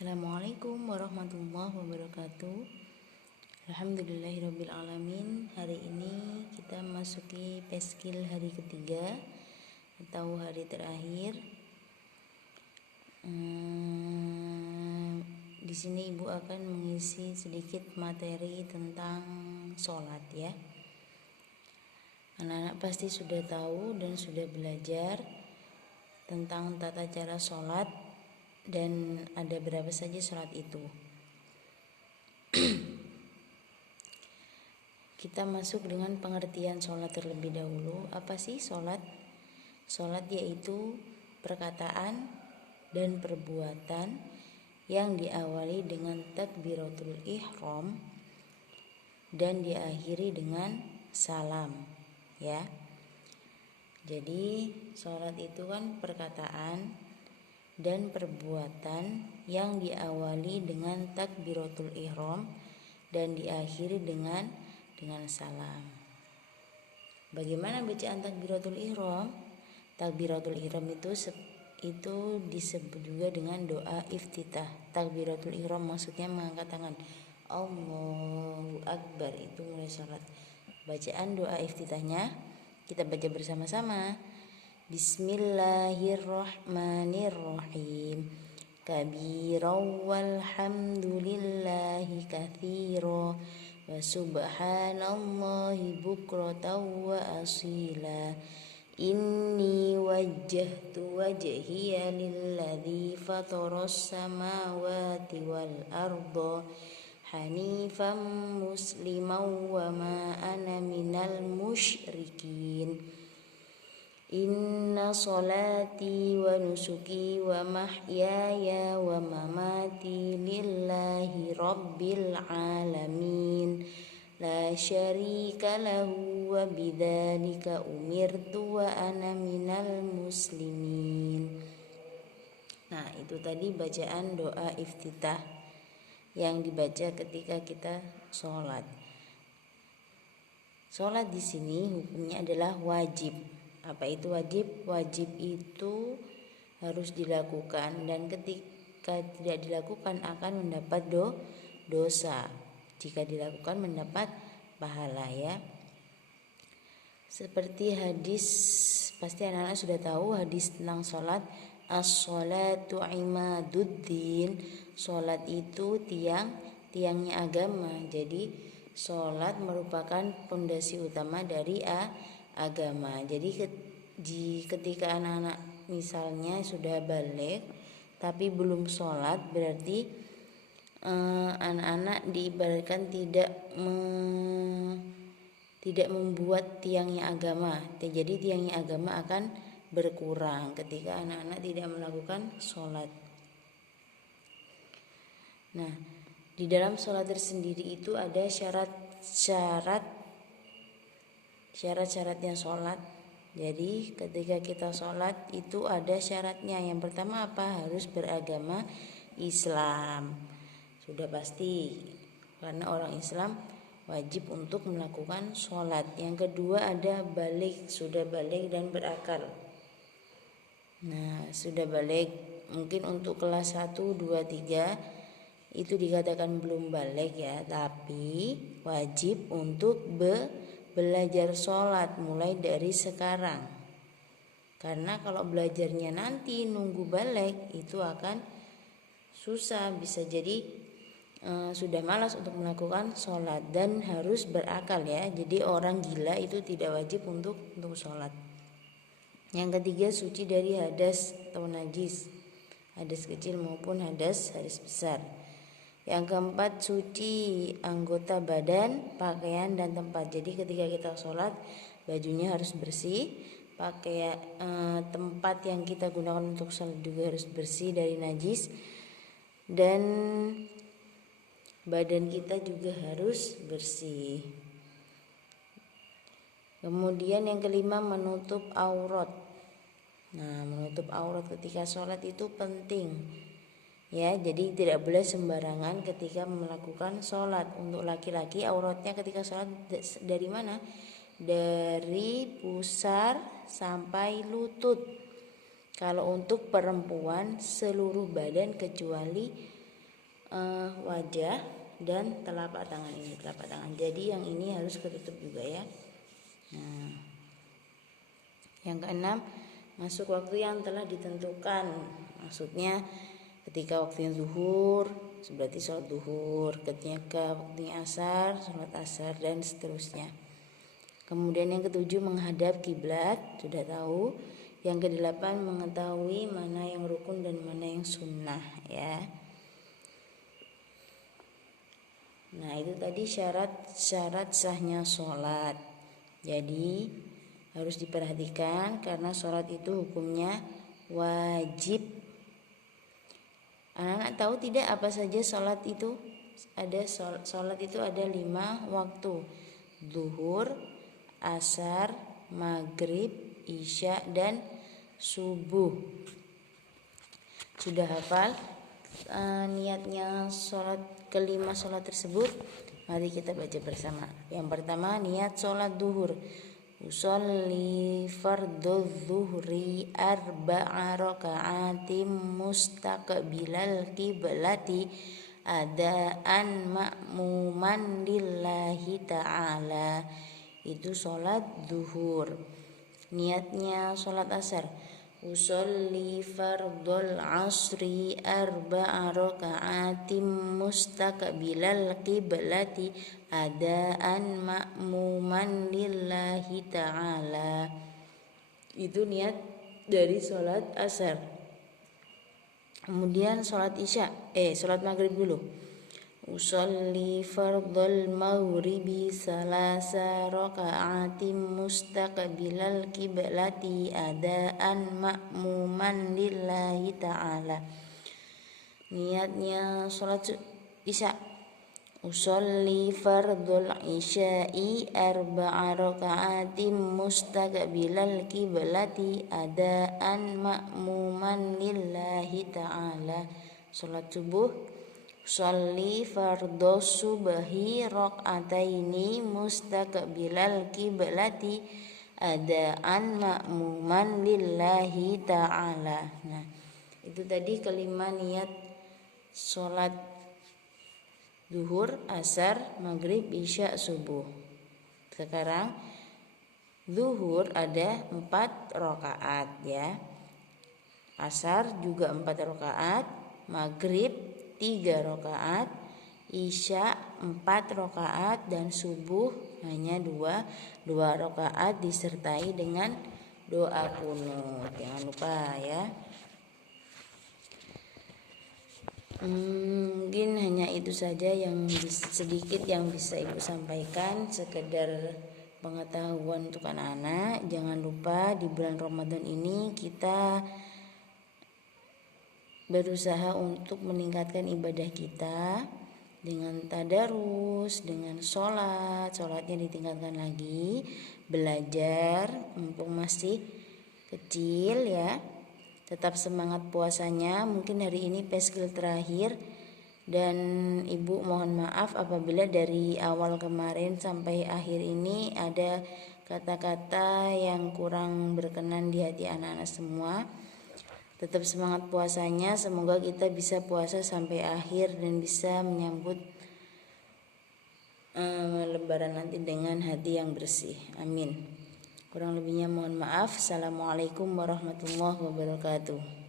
Assalamualaikum warahmatullahi wabarakatuh. Alhamdulillahirabbil alamin. Hari ini kita masuki peskil hari ketiga atau hari terakhir. Di sini Ibu akan mengisi sedikit materi tentang sholat ya. Anak-anak pasti sudah tahu dan sudah belajar tentang tata cara sholat dan ada berapa saja sholat itu. Kita masuk dengan pengertian sholat terlebih dahulu. Apa sih sholat? Sholat yaitu perkataan dan perbuatan yang diawali dengan takbiratul ihram dan diakhiri dengan salam ya. Jadi sholat itu kan perkataan dan perbuatan yang diawali dengan takbiratul ihram dan diakhiri dengan salam. Bagaimana bacaan takbiratul ihram? Takbiratul ihram itu disebut juga dengan doa iftitah. Takbiratul ihram maksudnya mengangkat tangan. Allahu Akbar, itu mulai sholat. Bacaan doa iftitahnya kita baca bersama-sama. Bismillahirrahmanirrahim. Kabiran walhamdulillahi katsira wa subhanallahi bukratan wa asila. Inni wajjahtu wajhiya lilladzi fataras samawati wal arda hanifan musliman wa ma ana minal musyrikin. Inna salati wa nusuki wa mahyaya wa mamati lillahi rabbil alamin la syarika lahu wa bidzalika umirtu wa ana minal muslimin. Nah, itu tadi bacaan doa iftitah yang dibaca ketika kita sholat. Sholat di sini hukumnya adalah wajib. Apa itu wajib? Wajib itu harus dilakukan dan ketika tidak dilakukan akan mendapat dosa. Jika dilakukan mendapat pahala ya. Seperti hadis, pasti anak-anak sudah tahu hadis tentang sholat. As-sholatu imaduddin. Sholat itu tiangnya agama. Jadi sholat merupakan pondasi utama dari agama. Jadi ketika anak-anak misalnya sudah balik tapi belum sholat, berarti anak-anak diibaratkan tidak membuat tiangnya agama. Jadi tiangnya agama akan berkurang ketika anak-anak tidak melakukan sholat. Nah, di dalam sholat tersendiri itu ada syarat-syaratnya sholat. Jadi ketika kita sholat itu ada syaratnya. Yang pertama apa? Harus beragama Islam. Sudah pasti, karena orang Islam wajib untuk melakukan sholat. Yang kedua ada balik, sudah balik dan berakal. Nah, sudah balik mungkin untuk kelas 1, 2, 3 itu dikatakan belum balik ya, tapi wajib untuk belajar sholat mulai dari sekarang. Karena kalau belajarnya nanti nunggu balik itu akan susah, bisa jadi sudah malas untuk melakukan sholat dan harus berakal ya. Jadi orang gila itu tidak wajib untuk sholat. Yang ketiga suci dari hadas atau najis, hadas kecil maupun hadas besar. Yang keempat suci anggota badan, pakaian dan tempat. Jadi ketika kita sholat bajunya harus bersih, tempat yang kita gunakan untuk sholat juga harus bersih dari najis, dan badan kita juga harus bersih. Kemudian yang kelima menutup aurat. Nah, menutup aurat ketika sholat itu penting ya. Jadi tidak boleh sembarangan ketika melakukan sholat. Untuk laki-laki auratnya ketika sholat dari mana? Dari pusar sampai lutut. Kalau untuk perempuan seluruh badan kecuali wajah dan telapak tangan ini, telapak tangan. Jadi yang ini harus ketutup juga ya. Nah, yang keenam, masuk waktu yang telah ditentukan. Maksudnya ketika waktunya zuhur, berarti sholat zuhur. Ketika waktunya asar, sholat asar, dan seterusnya. Kemudian yang ketujuh, menghadap kiblat, sudah tahu. Yang kedelapan, mengetahui mana yang rukun dan mana yang sunnah ya. Nah, itu tadi syarat sahnya sholat. Jadi harus diperhatikan karena sholat itu hukumnya wajib. Anak-anak tahu tidak apa saja sholat itu? Sholat itu ada 5 waktu: zuhur, asar, maghrib, isya, dan subuh. Sudah hafal niatnya kelima sholat tersebut? Mari kita baca bersama. Yang pertama, niat sholat zuhur. Usolli fardhu zuhri arba'a raka'atim mustaqbilal qiblati adaan ma'muman lillahi ta'ala. Itu sholat zuhur. Niatnya sholat asar. Usolli fardhul asri arba'a raka'atim mustaqbilal qiblati adaan ma'muman lillahi ta'ala. Itu niat dari sholat asar. Kemudian sholat sholat maghrib dulu. Usolli fardhal maghribi salasa raka'atim mustaqbilal qiblati adaan ma'muman lillahi ta'ala. Niatnya sholat isya. Usolli fardhal isya'i arba'a raka'atim mustaqbilal qiblati adaan ma'muman lillahi ta'ala. Sholat subuh. Sholli fardhos subhi rak'ataini mustaqbilal qiblati adaan ma'muman lillahi ta'ala. Nah, itu tadi kelima niat sholat zuhur, asar, maghrib, isya, subuh. Sekarang zuhur ada 4 rakaat ya. Asar juga 4 rakaat, maghrib 3 rakaat, isya 4 rakaat, dan subuh hanya 2 rakaat disertai dengan doa qunut. Jangan lupa ya. Mungkin hanya itu saja yang sedikit yang bisa Ibu sampaikan, sekedar pengetahuan untuk anak-anak. Jangan lupa di bulan Ramadan ini kita berusaha untuk meningkatkan ibadah kita dengan tadarus, dengan sholatnya ditingkatkan lagi, belajar mumpung masih kecil ya. Tetap semangat puasanya. Mungkin hari ini peskil terakhir, dan Ibu mohon maaf apabila dari awal kemarin sampai akhir ini ada kata-kata yang kurang berkenan di hati anak-anak semua. Tetap semangat puasanya, semoga kita bisa puasa sampai akhir dan bisa menyambut lebaran nanti dengan hati yang bersih. Amin. Kurang lebihnya mohon maaf. Assalamualaikum warahmatullahi wabarakatuh.